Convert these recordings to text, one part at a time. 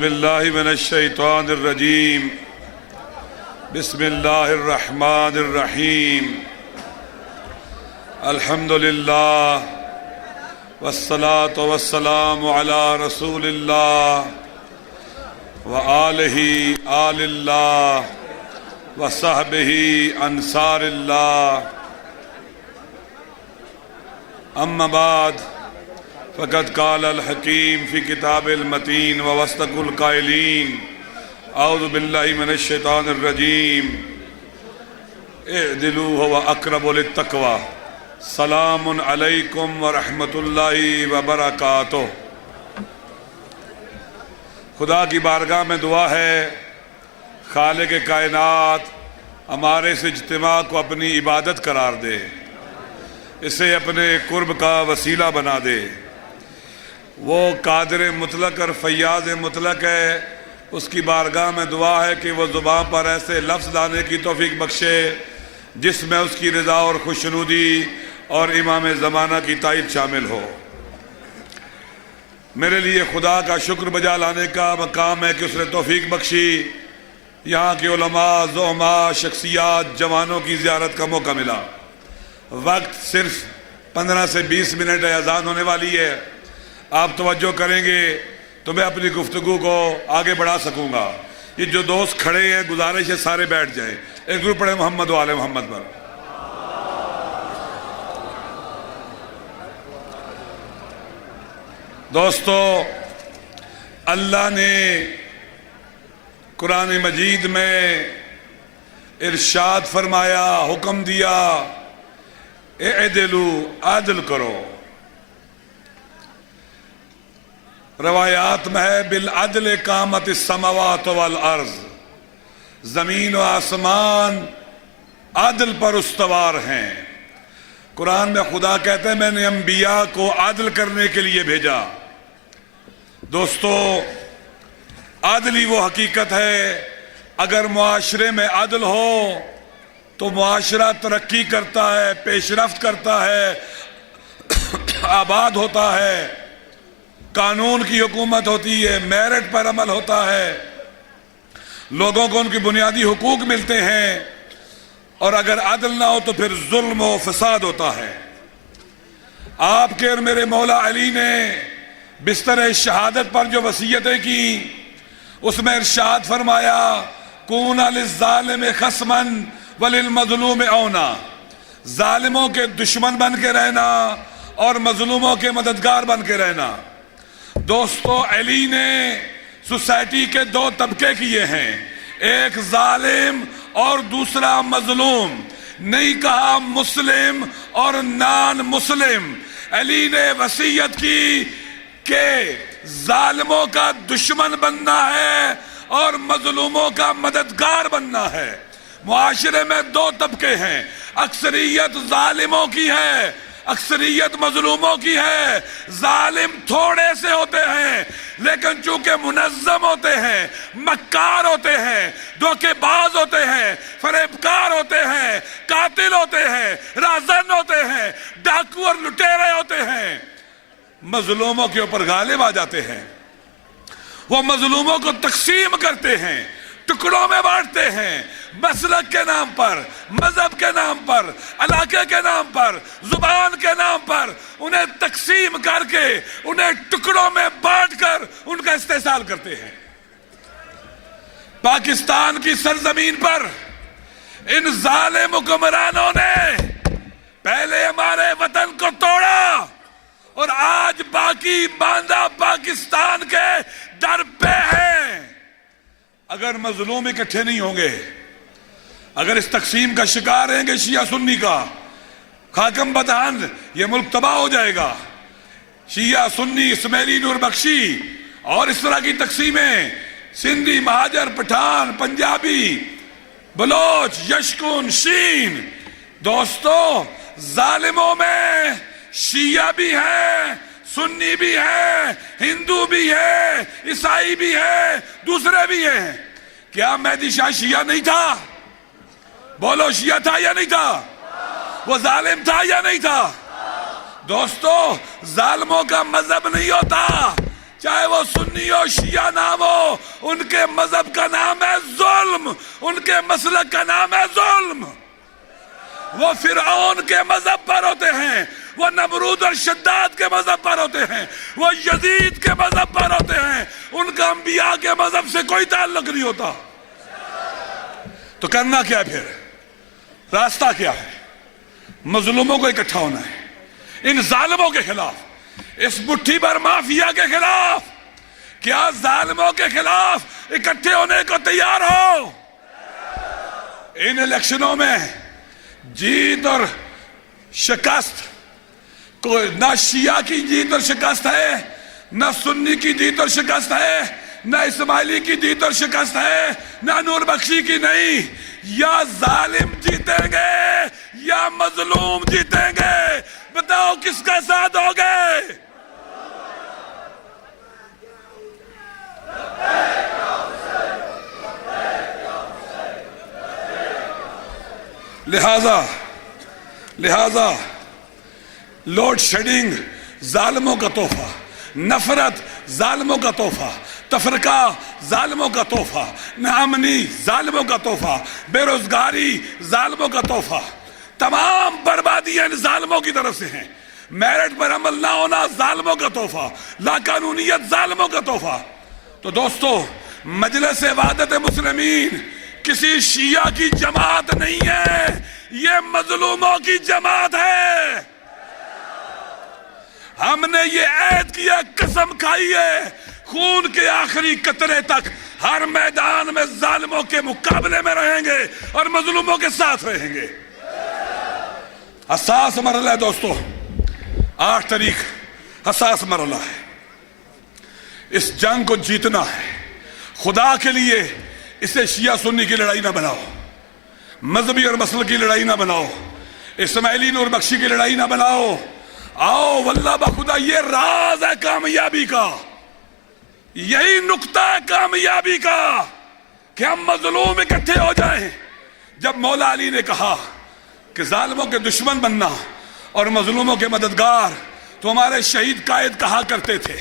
باللہ من الشیطان الرجیم بسم اللہ الرحمن الرحیم الحمدللہ والصلاة والسلام علی رسول اللہ وآلہ آل اللہ وصحبہ انصار اللہ اما بعد فقد قال الحکیم فی کتاب المتین ووصدق القائلین اعوذ باللہ من الشیطان الرجیم اعدلوا هو اقرب للتقوی سلام علیکم ورحمۃ اللہ وبرکاتہ۔ خدا کی بارگاہ میں دعا ہے خالق کائنات ہمارے اس اجتماع کو اپنی عبادت قرار دے، اسے اپنے قرب کا وسیلہ بنا دے۔ وہ قادر مطلق اور فیاض مطلق ہے، اس کی بارگاہ میں دعا ہے کہ وہ زبان پر ایسے لفظ لانے کی توفیق بخشے جس میں اس کی رضا اور خوشنودی اور امام زمانہ کی تائید شامل ہو۔ میرے لیے خدا کا شکر بجا لانے کا مقام ہے کہ اس نے توفیق بخشی، یہاں کے علماء، زعماء، شخصیات، جوانوں کی زیارت کا موقع ملا۔ وقت صرف 15 سے 20 منٹ ہے، اذان ہونے والی ہے۔ آپ توجہ کریں گے تو میں اپنی گفتگو کو آگے بڑھا سکوں گا۔ یہ جو دوست کھڑے ہیں گزارش ہے سارے بیٹھ جائیں، ایک گروپ پڑھیں محمد و آل محمد پر۔ دوستو، اللہ نے قرآن مجید میں ارشاد فرمایا، حکم دیا، اعدلوا، عدل کرو۔ روایات میں ہے بالعدل قامت السماوات والارض، زمین و آسمان عدل پر استوار ہیں۔ قرآن میں خدا کہتے ہیں میں نے انبیاء کو عدل کرنے کے لیے بھیجا۔ دوستو، عدل ہی وہ حقیقت ہے، اگر معاشرے میں عدل ہو تو معاشرہ ترقی کرتا ہے، پیش رفت کرتا ہے، آباد ہوتا ہے، قانون کی حکومت ہوتی ہے، میرٹ پر عمل ہوتا ہے، لوگوں کو ان کی بنیادی حقوق ملتے ہیں، اور اگر عدل نہ ہو تو پھر ظلم و فساد ہوتا ہے۔ آپ کے اور میرے مولا علی نے بستر شہادت پر جو وصیتیں کی اس میں ارشاد فرمایا، کون للظالم خصما وللمظلوم اونا، ظالموں کے دشمن بن کے رہنا اور مظلوموں کے مددگار بن کے رہنا۔ دوستو، علی نے سوسائٹی کے دو طبقے کیے ہیں، ایک ظالم اور دوسرا مظلوم، نہیں کہا مسلم اور نان مسلم۔ علی نے وصیت کی کہ ظالموں کا دشمن بننا ہے اور مظلوموں کا مددگار بننا ہے۔ معاشرے میں دو طبقے ہیں، اکثریت ظالموں کی ہے، اکثریت مظلوموں کی ہے۔ ظالم تھوڑے سے ہوتے ہیں لیکن چونکہ منظم ہوتے ہیں، مکار ہوتے ہیں، دھوکے باز ہوتے ہیں، فریبکار ہوتے ہیں، قاتل ہوتے ہیں، رازن ہوتے ہیں، ڈاکو اور لٹیرے ہوتے ہیں، مظلوموں کے اوپر غالب آ جاتے ہیں۔ وہ مظلوموں کو تقسیم کرتے ہیں، ٹکڑوں میں بانٹتے ہیں، مسلک کے نام پر، مذہب کے نام پر، علاقے کے نام پر، زبان کے نام پر انہیں تقسیم کر کے انہیں ٹکڑوں میں بانٹ کر ان کا استحصال کرتے ہیں۔ پاکستان کی سرزمین پر ان ظالم حکمرانوں نے پہلے ہمارے وطن کو توڑا اور آج باقی باندھا پاکستان کے در پہ ہیں۔ اگر مظلوم اکٹھے نہیں ہوں گے، اگر اس تقسیم کا شکار رہیں گے شیعہ سنی کا، حاکم بدہن، یہ ملک تباہ ہو جائے گا۔ شیعہ سنی، اسماعیلی، نور بخشی اور اس طرح کی تقسیمیں، سندھی، مہاجر، پٹھان، پنجابی، بلوچ، یشکن، شین۔ دوستو، ظالموں میں شیعہ بھی ہیں، سنی بھی ہے، ہندو بھی ہے، عیسائی بھی ہے، دوسرے بھی ہیں۔ کیا مہدی شاہ شیعہ نہیں تھا؟ بولو، شیعہ تھا یا نہیں تھا؟ وہ ظالم تھا یا نہیں تھا؟ دوستو، ظالموں کا مذہب نہیں ہوتا، چاہے وہ سنی ہو شیعہ نام ہو، ان کے مذہب کا نام ہے ظلم، ان کے مسلک کا نام ہے ظلم۔ وہ فرعون کے مذہب پر ہوتے ہیں، وہ نمرود اور شداد کے مذہب پر ہوتے ہیں، وہ یزید کے مذہب پر ہوتے ہیں، ان کا انبیاء کے مذہب سے کوئی تعلق نہیں ہوتا۔ تو کرنا کیا ہے پھر؟ راستہ کیا ہے؟ مظلوموں کو اکٹھا ہونا ہے، ان ظالموں کے خلاف، اس مٹھی بھر مافیا کے خلاف۔ کیا ظالموں کے خلاف اکٹھے ہونے کو تیار ہو؟ ان الیکشنوں میں جیت اور شکست، نہ شیعہ کی جیت اور شکست ہے، نہ سنی کی جیت اور شکست ہے، نہ اسماعیلی کی جیت اور شکست ہے، نہ نور بخشی کی نہیں۔ یا ظالم جیتیں گے یا مظلوم جیتیں گے، بتاؤ کس کا ساتھ ہوگے؟ لہذا لوڈ شیڈنگ ظالموں کا تحفہ، نفرت ظالموں کا تحفہ، تفرقہ ظالموں کا تحفہ، ناامنی ظالموں کا تحفہ، بے روزگاری ظالموں کا تحفہ، تمام بربادیاں ان ظالموں کی طرف سے ہیں۔ میرٹ پر عمل نہ ہونا ظالموں کا تحفہ، لا قانونیت ظالموں کا تحفہ۔ تو دوستو، مجلس وحدت مسلمین کسی شیعہ کی جماعت نہیں ہے، یہ مظلوموں کی جماعت ہے۔ ہم نے یہ عہد کیا، قسم کھائی ہے، خون کے آخری قطرے تک ہر میدان میں ظالموں کے مقابلے میں رہیں گے اور مظلوموں کے ساتھ رہیں گے۔ حساس مرحلہ ہے دوستو، 8 تاریخ حساس مرحلہ ہے۔ اس جنگ کو جیتنا ہے۔ خدا کے لیے اسے شیعہ سنی کی لڑائی نہ بناؤ، مذہبی اور مسلک کی لڑائی نہ بناؤ، اسماعیلی نور بخشی کی لڑائی نہ بناؤ۔ آؤ واللہ بخدا، یہ راز ہے کامیابی کا، یہی نقطہ ہے کامیابی کا کہ ہم مظلوم اکٹھے ہو جائیں۔ جب مولا علی نے کہا کہ ظالموں کے دشمن بننا اور مظلوموں کے مددگار، تو ہمارے شہید قائد کہا کرتے تھے،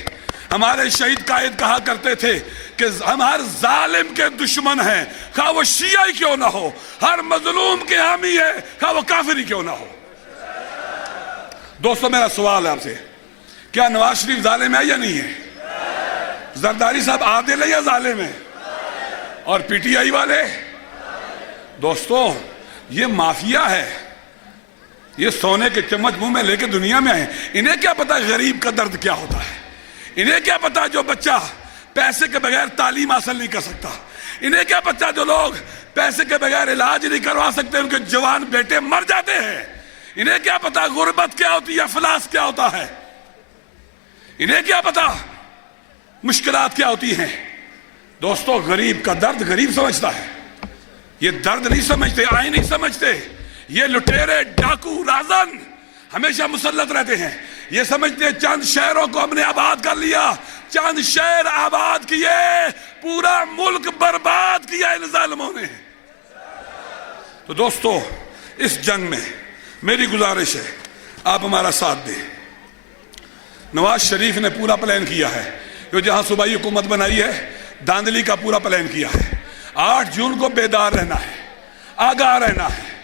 ہمارے شہید قائد کہا کرتے تھے کہ ہم ہر ظالم کے دشمن ہیں، خواہ وہ شیعہ ہی کیوں نہ ہو، ہر مظلوم کے حامی ہے، خواہ وہ کافر ہی کیوں نہ ہو۔ دوستو، میرا سوال ہے آپ سے، کیا نواز شریف ظالم ہے یا نہیں ہے؟ زرداری صاحب عادل ہے یا ظالم ہے؟ اور پی ٹی آئی والے؟ دوستو، یہ مافیا ہے، یہ سونے کے چمچ منہ میں لے کے دنیا میں آئے۔ انہیں کیا پتا غریب کا درد کیا ہوتا ہے؟ انہیں کیا پتا جو بچہ پیسے کے بغیر تعلیم حاصل نہیں کر سکتا؟ انہیں کیا پتا جو لوگ پیسے کے بغیر علاج نہیں کروا سکتے، ان کے جوان بیٹے مر جاتے ہیں؟ انہیں کیا پتا غربت کیا ہوتی ہے، افلاس کیا ہوتا ہے؟ انہیں کیا پتا مشکلات کیا ہوتی ہیں؟ دوستو، غریب کا درد غریب سمجھتا ہے، یہ درد نہیں سمجھتے، آئیں نہیں سمجھتے۔ یہ لٹیرے، ڈاکو، رازن ہمیشہ مسلط رہتے ہیں، یہ سمجھتے ہیں چند شہروں کو ہم نے آباد کر لیا، چند شہر آباد کیے، پورا ملک برباد کیا ان ظالموں نے۔ تو دوستو، اس جنگ میں میری گزارش ہے آپ ہمارا ساتھ دیں۔ نواز شریف نے پورا پلان کیا ہے، جو جہاں صوبائی حکومت بنائی ہے، دھاندلی کا پورا پلان کیا ہے۔ 8 جون کو بیدار رہنا ہے، آگاہ رہنا ہے۔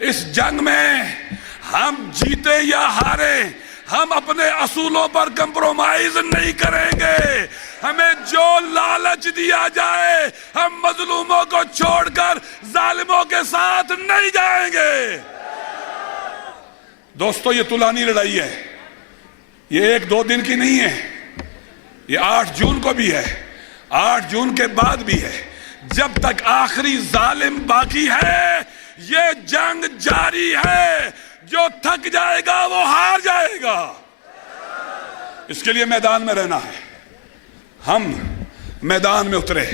اس جنگ میں ہم جیتے یا ہارے، ہم اپنے اصولوں پر کمپرومائز نہیں کریں گے۔ ہمیں جو لالچ دیا جائے، ہم مظلوموں کو چھوڑ کر ظالموں کے ساتھ نہیں جائیں گے۔ دوستو، یہ طولانی لڑائی ہے، یہ 1-2 دن کی نہیں ہے، یہ 8 جون کو بھی ہے، 8 جون کے بعد بھی ہے۔ جب تک آخری ظالم باقی ہے، یہ جنگ جاری ہے۔ جو تھک جائے گا وہ ہار جائے گا۔ اس کے لیے میدان میں رہنا ہے۔ ہم میدان میں اترے،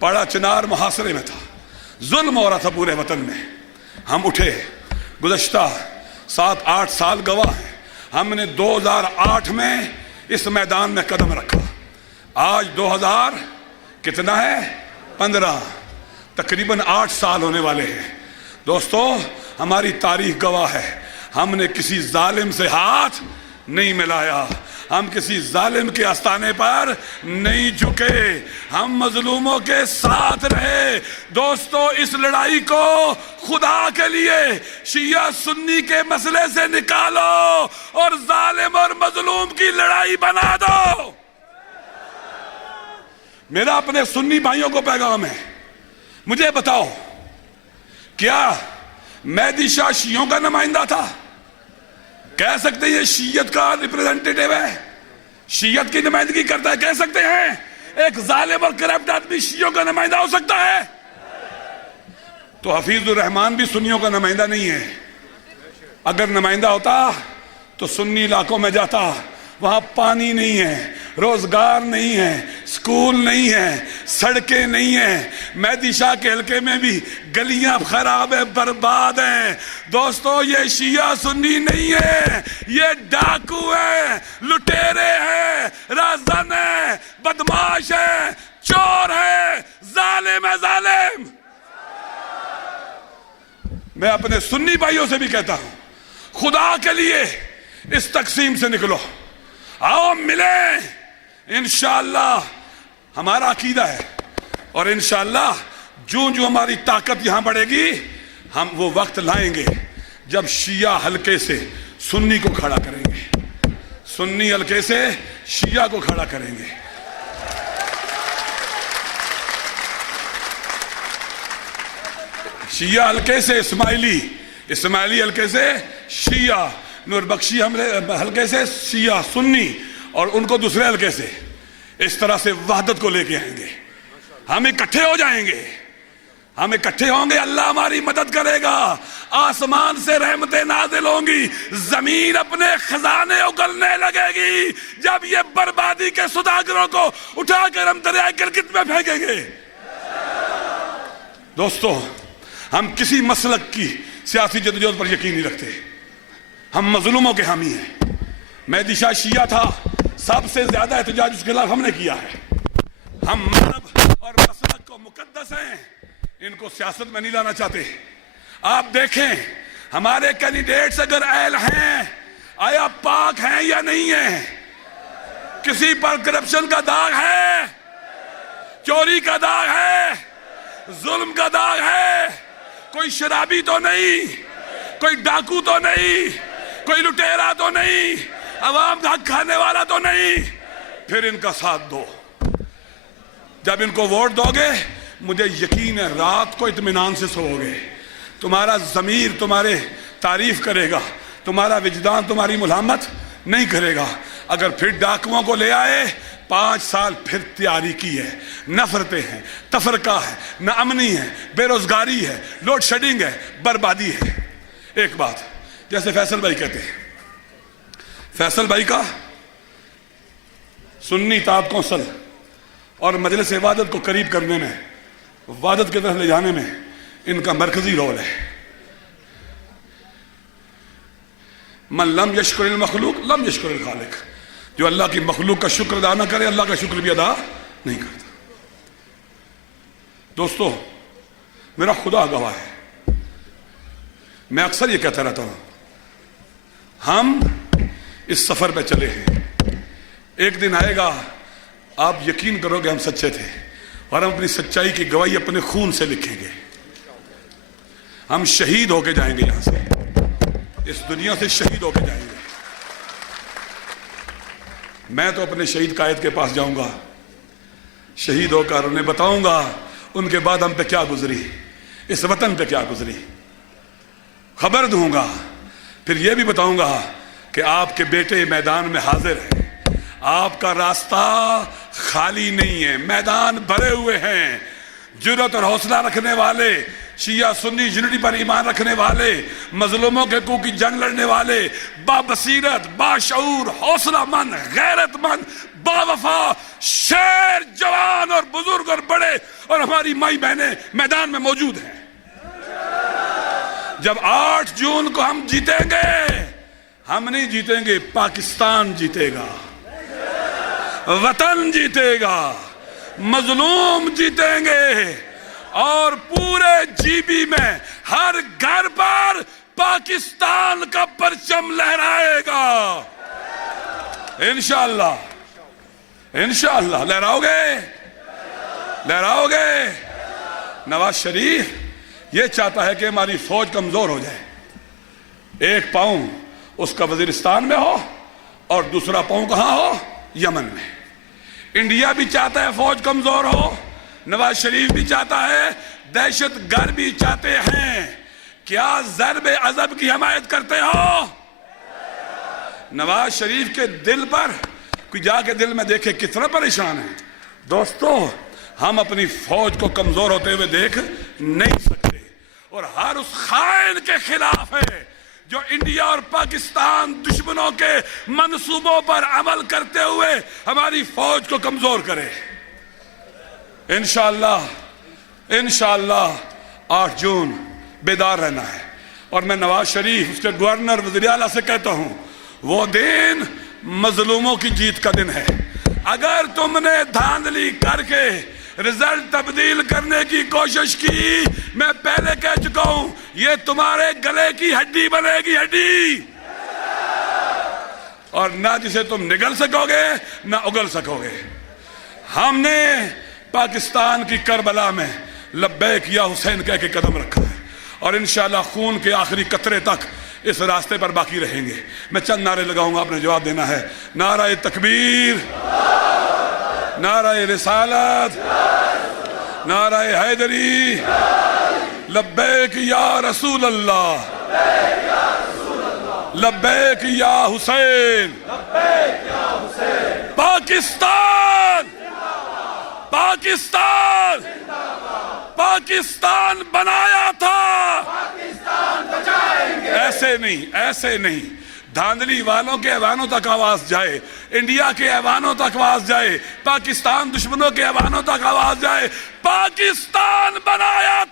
پڑا چنار محاصرے میں تھا، ظلم ہو رہا تھا پورے وطن میں۔ ہم اٹھے، گزشتہ 7-8 سال گواہ ہیں، ہم نے 2008 میں اس میدان میں قدم رکھا۔ آج 2000 کتنا ہے؟ 15، تقریباً 8 سال ہونے والے ہیں۔ دوستو، ہماری تاریخ گواہ ہے، ہم نے کسی ظالم سے ہاتھ نہیں ملایا، ہم کسی ظالم کے آستانے پر نہیں جھکے، ہم مظلوموں کے ساتھ رہے۔ دوستو اس لڑائی کو خدا کے لیے شیعہ سنی کے مسئلے سے نکالو اور ظالم اور مظلوم کی لڑائی بنا دو۔ میرا اپنے سنی بھائیوں کو پیغام ہے، مجھے بتاؤ کیا مہدی شاہ شیعوں کا نمائندہ تھا؟ کہہ سکتے ہیں یہ شیعت کا ریپریزنٹیٹیو ہے، شیعت کی نمائندگی کرتا ہے؟ کہہ سکتے ہیں ایک ظالم اور کرپٹ آدمی شیعوں کا نمائندہ ہو سکتا ہے؟ تو حفیظ الرحمان بھی سنیوں کا نمائندہ نہیں ہے۔ اگر نمائندہ ہوتا تو سنی علاقوں میں جاتا، وہاں پانی نہیں ہے، روزگار نہیں ہے، سکول نہیں ہے، سڑکیں نہیں ہیں، مہدی شاہ کے حلقے میں بھی گلیاں خراب ہیں، برباد ہیں۔ دوستو یہ شیعہ سنی نہیں ہے، یہ ڈاکو ہیں، لٹیرے ہیں، رازن ہیں، بدماش ہیں، چور ہیں، ظالم ہے، ظالم۔ میں اپنے سنی بھائیوں سے بھی کہتا ہوں خدا کے لیے اس تقسیم سے نکلو، آؤ ملیں، انشاءاللہ ہمارا عقیدہ ہے، اور انشاءاللہ جو ہماری طاقت یہاں بڑھے گی ہم وہ وقت لائیں گے جب شیعہ حلقے سے سنی کو کھڑا کریں گے، سنی حلقے سے شیعہ کو کھڑا کریں گے۔ شیعہ حلقے سے اسماعیلی حلقے سے شیعہ، نور بخشی حلقے سے شیعہ سنی، اور ان کو دوسرے حلقے سے، اس طرح سے وحدت کو لے کے آئیں گے۔ ہم اکٹھے ہو جائیں گے، ہم اکٹھے ہوں گے، اللہ ہماری مدد کرے گا، آسمان سے رحمتیں نازل ہوں گی، زمین اپنے خزانے اگلنے لگے گی جب یہ بربادی کے سوداگروں کو اٹھا کر ہم دریائے گلگت میں پھینکیں گے۔ دوستو ہم کسی مسلک کی سیاسی جدوجہد پر یقین نہیں رکھتے، ہم مظلوموں کے حامی ہیں۔ مہدی شاہ شیعہ تھا، سب سے زیادہ احتجاج اس کے خلاف ہم نے کیا ہے۔ ہم مذہب اور مسلک کو مقدس ہیں، ان کو سیاست میں نہیں لانا چاہتے۔ آپ دیکھیں ہمارے کینڈیڈیٹس اگر اہل ہیں، آیا پاک ہیں یا نہیں ہیں؟ کسی پر کرپشن کا داغ ہے، چوری کا داغ ہے، ظلم کا داغ ہے؟ کوئی شرابی تو نہیں، کوئی ڈاکو تو نہیں، کوئی لٹیرا تو نہیں، عوام کا حق کھانے والا تو نہیں؟ پھر ان کا ساتھ دو۔ جب ان کو ووٹ دو گے مجھے یقین ہے رات کو اطمینان سے سو گے، تمہارا ضمیر تمہارے تعریف کرے گا، تمہارا وجدان تمہاری ملامت نہیں کرے گا۔ اگر پھر ڈاکوؤں کو لے آئے 5 سال پھر تیاری کی ہے، نفرتیں ہیں، تفرقہ ہے، ناامنی ہے، بے روزگاری ہے، لوڈ شیڈنگ ہے، بربادی ہے۔ ایک بات جیسے فیصل بھائی کہتے ہیں، فیصل بھائی کا سنی اتحاد کونسل اور مجلس وحدت کو قریب کرنے میں، وحدت کی طرف لے جانے میں ان کا مرکزی رول ہے۔ من لم یشکر المخلوق لم یشکر الخالق، جو اللہ کی مخلوق کا شکر ادا نہ کرے اللہ کا شکر بھی ادا نہیں کرتا۔ دوستو میرا خدا گواہ ہے، میں اکثر یہ کہتا رہتا ہوں ہم اس سفر پہ چلے ہیں، ایک دن آئے گا آپ یقین کرو گے ہم سچے تھے، اور ہم اپنی سچائی کی گواہی اپنے خون سے لکھیں گے۔ ہم شہید ہو کے جائیں گے، یہاں سے اس دنیا سے شہید ہو کے جائیں گے۔ میں تو اپنے شہید قائد کے پاس جاؤں گا، شہید ہو کر انہیں بتاؤں گا ان کے بعد ہم پہ کیا گزری، اس وطن پہ کیا گزری، خبر دوں گا۔ پھر یہ بھی بتاؤں گا کہ آپ کے بیٹے میدان میں حاضر ہیں، آپ کا راستہ خالی نہیں ہے، میدان بھرے ہوئے ہیں، جرأت اور حوصلہ رکھنے والے، شیعہ سنی یونٹی پر ایمان رکھنے والے، مظلوموں کے حقوق کی جنگ لڑنے والے، با بصیرت، با شعور، حوصلہ مند، غیرت مند، با وفا، شیر، جوان اور بزرگ اور بڑے اور ہماری مائی بہنیں میدان میں موجود ہیں۔ جب 8 جون کو ہم جیتیں گے، ہم نہیں جیتیں گے، پاکستان جیتے گا، وطن جیتے گا، مظلوم جیتیں گے، اور پورے جی بی میں ہر گھر پر پاکستان کا پرچم لہرائے گا۔ انشاءاللہ انشاءاللہ لہراؤ گے لہراؤ گے. نواز شریف یہ چاہتا ہے کہ ہماری فوج کمزور ہو جائے. ایک پاؤں اس کا وزیرستان میں ہو اور دوسرا پاؤں کہاں ہو؟ یمن میں. انڈیا بھی چاہتا ہے فوج کمزور ہو, نواز شریف بھی چاہتا ہے, دہشت گرد بھی چاہتے ہیں. کیا ضرب عضب کی حمایت کرتے ہو؟ نواز شریف کے دل پر کوئی جا کے دل میں دیکھے کتنا پریشان ہے. دوستو, ہم اپنی فوج کو کمزور ہوتے ہوئے دیکھ نہیں سکتے, اور ہر اس خائن کے خلاف ہے جو انڈیا اور پاکستان دشمنوں کے منصوبوں پر عمل کرتے ہوئے ہماری فوج کو کمزور کرے. انشاءاللہ انشاءاللہ 8 جون بیدار رہنا ہے. اور میں نواز شریف, اس کے گورنر, وزیر اعلیٰ سے کہتا ہوں, وہ دن مظلوموں کی جیت کا دن ہے. اگر تم نے دھاندلی کر کے رزلٹ تبدیل کرنے کی کوشش کی, میں پہلے کہہ چکا ہوں, یہ تمہارے گلے کی ہڈی بنے گی, ہڈی, اور نہ جسے تم نگل سکو گے نہ اگل سکو گے. ہم نے پاکستان کی کربلا میں لبیک یا حسین کہہ کے قدم رکھا ہے, اور انشاءاللہ خون کے آخری قطرے تک اس راستے پر باقی رہیں گے. میں چند نعرے لگاؤں گا, آپ نے جواب دینا ہے. نعرہ تکبیر, نعرہ رسالت, نعرہ حیدری, لبیک یا رسول اللہ, لبیک یا حسین. پاکستان پاکستان پاکستان بنایا تھا, ایسے نہیں, ایسے نہیں. دھاندلی والوں کے ایوانوں تک آواز جائے, انڈیا کے ایوانوں تک آواز جائے, پاکستان دشمنوں کے ایوانوں تک آواز جائے. پاکستان بنایا